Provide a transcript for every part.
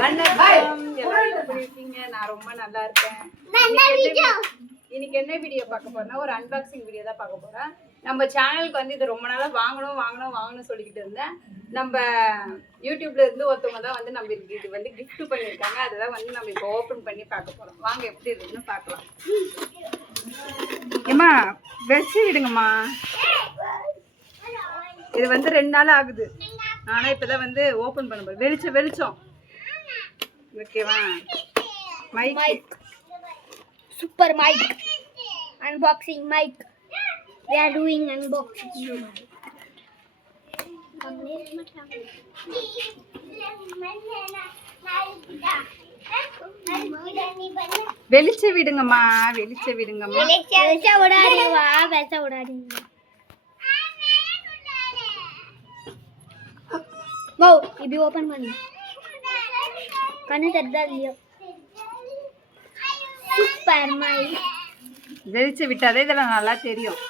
வணக்கம், எல்லாரும் எப்படி இருக்கீங்க? நான் ரொம்ப நல்லா இருக்கேன். இன்னைக்கு என்ன வீடியோ பார்க்க போறேன்னா, ஒரு அன்பாக்சிங் வீடியோ தான் பார்க்க போறேன். நம்ம சேனலுக்கு வந்து இது ரொம்ப நாளா வாங்கணும்னு சொல்லிக்கிட்டு இருந்தேன். நம்ம யூடியூப்ல இருந்து ஒருத்தவங்க தான் வந்து நம்ம இது வந்து கிஃப்ட் பண்ணியிருக்காங்க. அதுதான் வந்து நம்ம இப்போ ஓப்பன் பண்ணி பார்க்க போறோம். வாங்க எப்படி இருக்குன்னு பார்க்கலாம். ஏம்மா வச்சு விடுங்கம்மா. இது வந்து 2 நாள் ஆகுது. நானே இப்பதான் வந்து ஓபன் பண்ண போறேன். வெளிச்சம் ஓகேவா? Mike, super mike, unboxing mike. We are doing unboxing. வெளிச்ச விடுங்கம்மா, வெளிச்ச விடுங்கம்மா. வெளிச்ச விடாதீங்கம்மா, வெளிச்ச விடாதீங்க. வா, இப்படி ஓபன் பண்ணு. கண்ணு தெரியுதா இல்லையா? Super mic. வெளிச்ச விட்டாதே இதெல்லாம் நல்லா தெரியும்.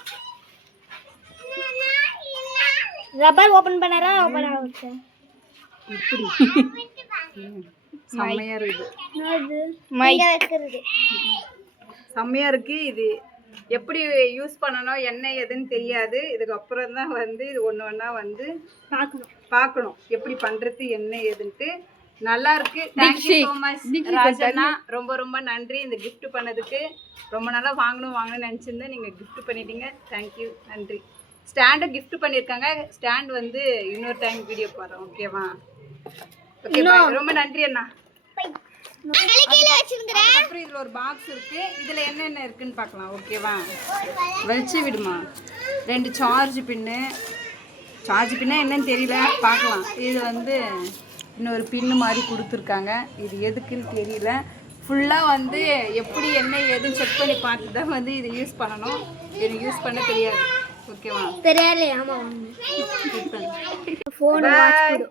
ரப்பர் ஓபன் பண்ணறா ஓபன் ஆகுது. இப்படி செம்மையா இருக்கு. இது மைக் வைக்கிறது செம்மையா இருக்கு. இது எப்படி யூஸ் பண்ணணும் என்ன ஏதுன்னு தெரியாது. இதுக்கு அப்புறம் தான் வந்து இது ஒண்ணா வந்து பார்க்கணும் எப்படி பண்றது என்ன ஏதுன்ட்டு. நல்லா இருக்கு. தேங்க்யூ ஸோ மச் ராஜண்ணா, ரொம்ப ரொம்ப நன்றி இந்த gift பண்ணதுக்கு. ரொம்ப நாளா வாங்கணும்னு நினச்சிருந்தேன், நீங்கள் gift பண்ணிட்டீங்க. தேங்க்யூ, நன்றி. ஸ்டாண்டு gift பண்ணியிருக்காங்க. ஸ்டாண்ட் வந்து இன்னொரு டைம் வீடியோ போடுறோம். ஓகேவா? ஓகே, ரொம்ப நன்றி அண்ணா. அப்புறம் இதில் ஒரு பாக்ஸ் இருக்கு. இதில் என்னென்ன இருக்குன்னு பார்க்கலாம். ஓகேவா? வெளிச்சு விடுமா. 2 சார்ஜ் பின்னு என்னன்னு தெரியல, பார்க்கலாம். இது வந்து இன்னொரு பின்னு மாதிரி கொடுத்துருக்காங்க. இது எதுக்குன்னு தெரியல. ஃபுல்லாக வந்து எப்படி என்ன ஏதுன்னு செக் பண்ணி பார்த்து தான் வந்து இதை யூஸ் பண்ணணும். எனக்கு யூஸ் பண்ண தெரியாது. ஓகேவா? தெரியாது. ஆமாம், ஃபோன் வாட்ச்